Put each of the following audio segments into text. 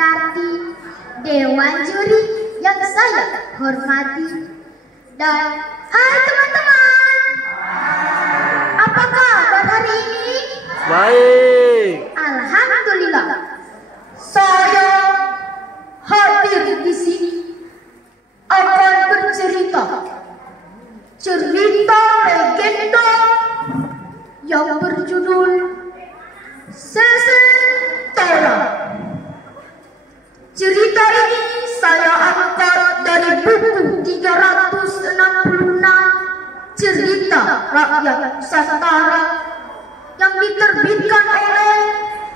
Sarti, Dewan Juri yang saya hormati, dan hai teman-teman, apa kabar hari ini? Baik. Alhamdulillah, saya hadir di sini akan bercerita legenda yang berjudul Sesentola. Cerita ini saya angkat dari buku 366 Cerita Rakyat Nusantara yang diterbitkan oleh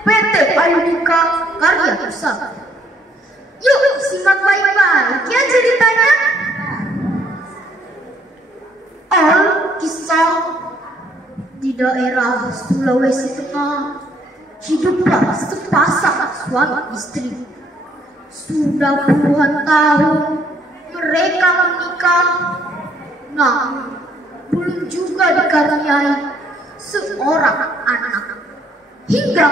PT Ayunika Karya Pusaka. Yuk simak baik-baik ya ceritanya. Kisah di daerah Sulawesi Tengah, hiduplah sepasang suami istri. Sudah puluhan tahun mereka menikah, namun belum juga dikaruniai seorang anak. Hingga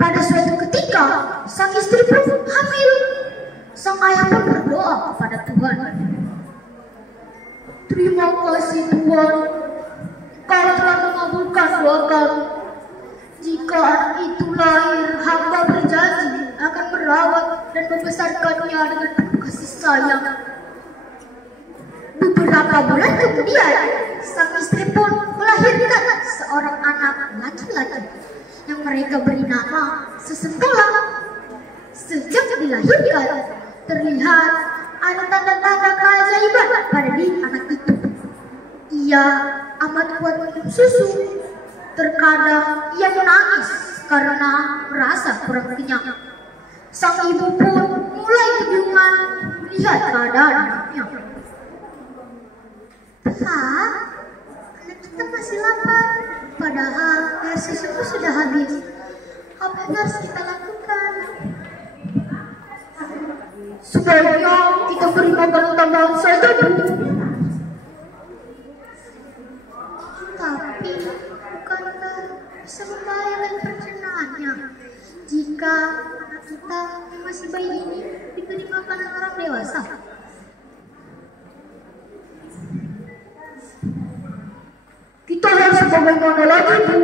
pada suatu ketika sang istri pun hamil. Sang ayah pun berdoa kepada Tuhan. Terima kasih Tuhan, Kau telah mengabulkan doa kami. Jika anak itu lahir, hamba berjanji akan merawat dan membesarkannya dengan penuh kasih sayang. Beberapa bulan kemudian, sang istri pun melahirkan seorang anak laki-laki yang mereka beri nama Sesentola. Sejak dilahirkan, terlihat ada tanda-tanda keajaiban pada diri anak itu. Ia amat kuat minum susu. Terkadang ia menangis karena merasa kurang kenyang. Sang ibu pun mulai kebingungan melihat keadaan anaknya. Pak, anak kita masih lapar, padahal air susu sudah habis. Apa yang harus kita lakukan? Sebaiknya kita beri makanan tambahan saja, Bu. Tapi bukankah bisa membahayakan pencernaannya jika anak kita yang masih bayi ini diberi makanan orang dewasa? Kita harus bagaimana lagi, Bu?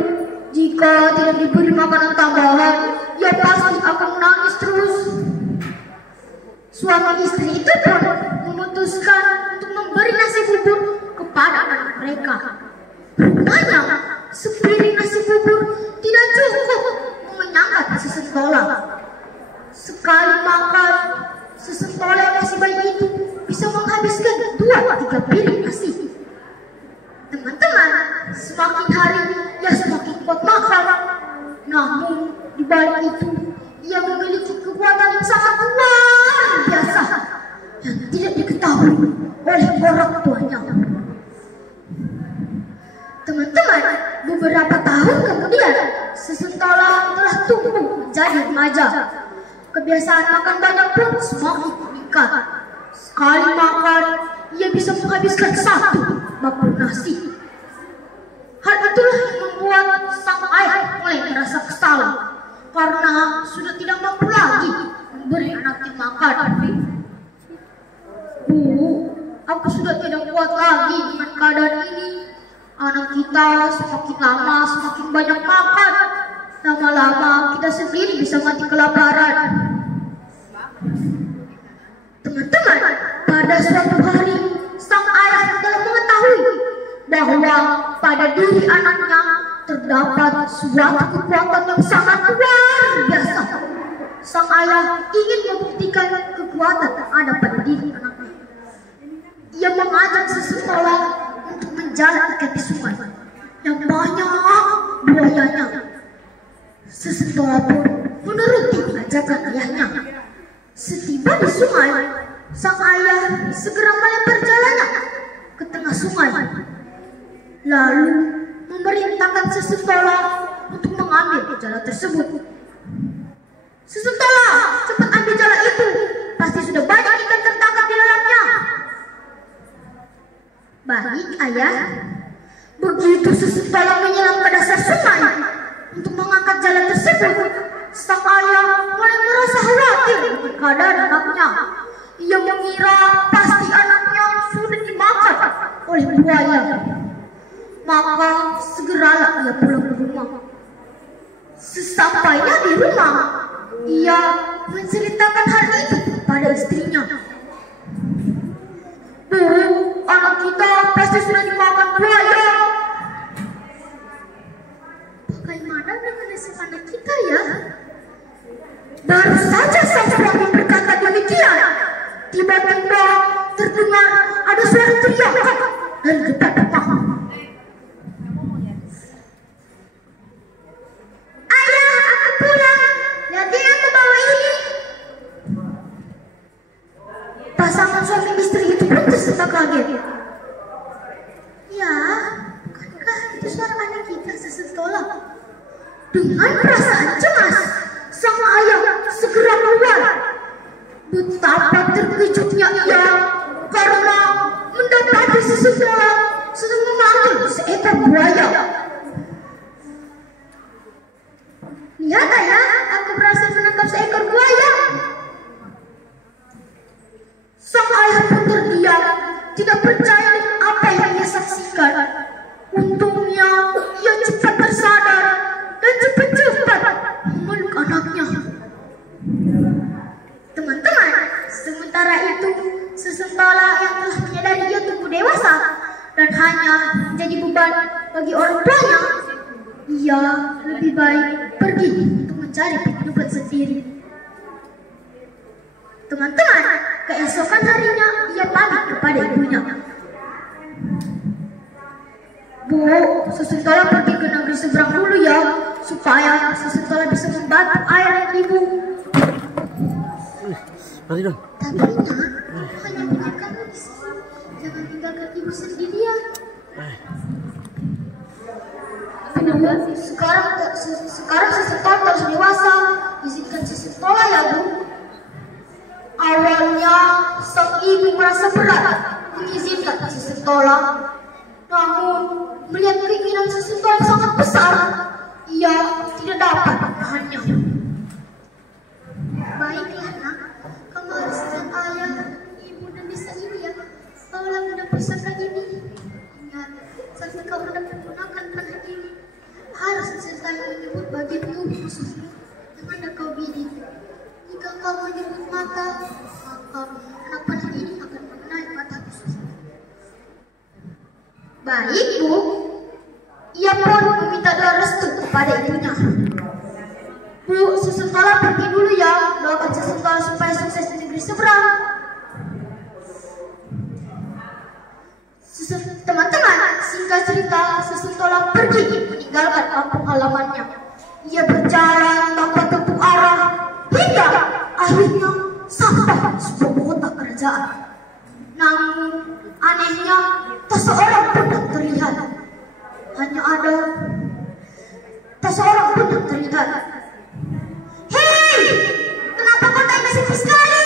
Jika tidak diberi makanan tambahan, ia pasti akan menangis terus. Suami istri itu pun memutuskan untuk memberi nasi bubur kepada anak mereka. Rupanya sepiring nasi bubur tidak cukup mengenyangkan Sesentola. Sekali makan, Sesentola yang masih bayi itu bisa menghabiskan 2-3 piring nasi. Teman-teman, semakin hari ia semakin kuat makan. Namun di balik itu ia memiliki kekuatan yang sangat luar biasa yang tidak diketahui oleh orang tuanya. Teman-teman, beberapa tahun kemudian Sesentola telah tumbuh menjadi remaja. Kebiasaan makan banyak pun semakin meningkat. Sekali makan, ia bisa menghabiskan 1 bakul nasi. Hal itulah yang membuat sang ayah mulai merasa kesal karena sudah tidak mampu lagi memberi anaknya makan. Bu, aku sudah tidak kuat lagi dengan keadaan ini. Anak kita semakin lama semakin banyak makan. Lama-lama kita sendiri bisa mati kelaparan. Teman-teman, pada suatu hari sang ayah telah mengetahui bahwa pada diri anaknya terdapat suatu kekuatan yang sangat luar biasa. Sang ayah ingin membuktikan kekuatan yang ada pada diri anaknya. Ia mengajak Sesentola untuk menjalan ke sungai yang banyak buayanya. Sesentola pun menuruti ajakan ayahnya. Setiba di sungai, sang ayah segera melempar jalannya ke tengah sungai, lalu memerintahkan Sesentola untuk mengambil jala tersebut. Sesentola, cepat ambil jala itu, pasti sudah banyak ikan tertangkap di dalamnya. Baik ayah. Begitu Sesentola menyelam ke dasar sungai untuk mengangkat jala tersebut, sang ayah mulai merasa khawatir dengan keadaan anaknya. Ia mengira pasti anaknya sudah dimakan oleh buaya. Maka segeralah ia pulang ke rumah. Sesampainya di rumah, ia menceritakan hal itu pada istrinya. Bu, anak kita pasti sudah dimakan buaya. Bagaimana dengan nasib anak kita ya? Baru saja sang suami berkata demikian, tiba-tiba terdengar ada suara teriakan dari depan rumah. Ayah, aku pulang. Lihat yang ke bawah ini. Pasangan suami istri itu pun tersentak kaget. Ya, bukankah itu suara anak kita sesekolah? Dengan perasaan cemas, sang ayah segera keluar. Betapa terkejutnya ia karena mendapati seseorang sedang memanggil seekor buaya. Lihat ayah, aku berhasil menangkap seekor buaya. Sang ayah pun terdiam, tidak percaya dengan apa yang ia saksikan. Untungnya ia cepat tersadar dan cepat-cepat memeluk anaknya. Teman-teman, sementara itu sesentola yang telah menyadari ia tumbuh dewasa dan hanya menjadi beban bagi orang tuanya, ia lebih baik pergi untuk mencari penghidupan sendiri. Teman-teman, keesokan harinya ia pamit kepada ibunya. Bu, sesentola pergi ke negeri seberang dulu ya, supaya sesentola bisa membantu ayah dan ibu. Mari dong. Tapi nak, hanya punya kamu di sini. Jangan tinggalkan ibu sendirian. Sekarang sesentola terus dewasa. Izinkan sesentola ya Bu. Awalnya sang ibu merasa berat mengizinkan sesentola. Namun melihat keinginan sesentola yang sangat besar, ia tidak dapat menahannya. Baiklah nak, kamu harus lihat ayah, ibu dan desa ini ya. Kaulah mudah pusaka ini. Ingat, sampai kau hendak menggunakan tanah ini, harus disertai menyebut bagian tubuh khususmu yang hendak kau bidik. Jika kau menyebut mata, maka anak panah ini akan mengenai mata khususmu. Baik Bu, ia pun meminta doa restu kepada ibunya. Bu, sesentola pergi dulu ya. Doakan sesentola supaya sukses di negeri seberang. Teman-teman, singkat cerita, sesentola pergi meninggalkan kampung halamannya. Ia berjalan tanpa tentu arah hingga akhirnya sampai sebuah kota kerajaan. Namun anehnya, tak seorang pun yang terlihat. Hanya ada tak seorang pun yang terlihat. Hei, kenapa kota ini sepi sekali?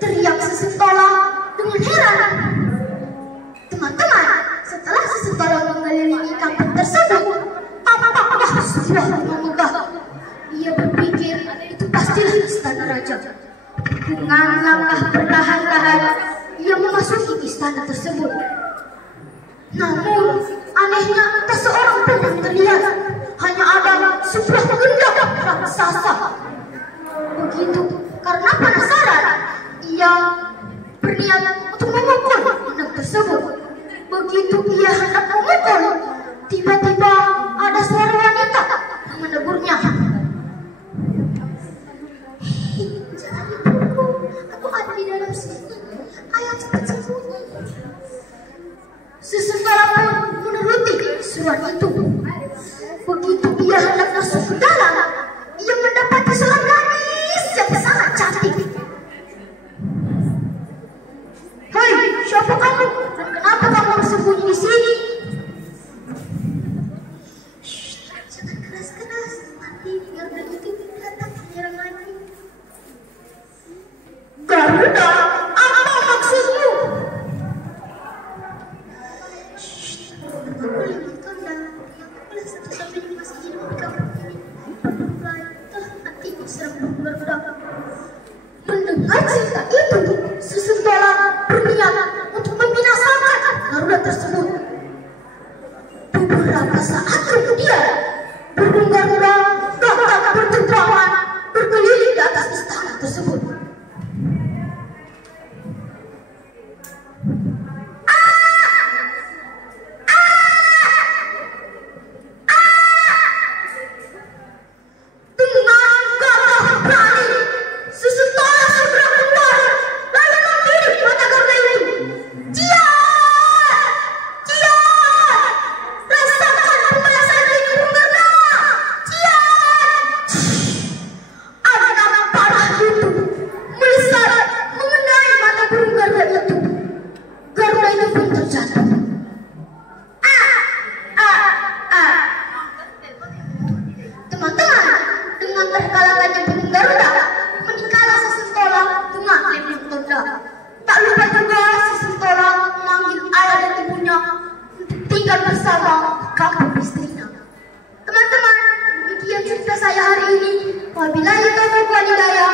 Teriak sesentola dengan heran. Teman-teman, setelah sesentola mengelilingi kampung tersebut, tampaklah sebuah rumah megah. Ia berpikir itu pastilah istana raja. Dengan langkah perlahan-lahan, ia memasuki istana tersebut. Namun, anehnya tak seorang pun yang terlihat. Hanya ada sebuah gendang raksasa. Begitu, karena penasaran, ia berniat untuk memukul gendang tersebut. Begitu ia hendak memukul, tiba-tiba ada suara wanita yang menegurnya. Jangan dipukul, aku ada di dalam sini. Ayah cepat sembunyi. Sesentola pun menuruti suara itu. Begitu ia hendak masuk ke dalam, ia mendapati seorang gadis yang sangat cantik. Hei, siapa kamu? Dan kenapa kamu bersembunyi di sini? Shh, jangan keras-keras. Nanti Garuda itu datang menyerang lagi. Garuda? Apa maksudmu? Shh, aku lihat kanda. Yang kepala satu-satunya masih hidup di kampung ini. Baiklah, mendengar cerita itu, si Sentola berniat untuk membinasakan Garuda tersebut. Beberapa saat kemudian, burung Garuda datang berterbangan berkeliling di atas istana tersebut. Wabillahi taufiq wal hidayah.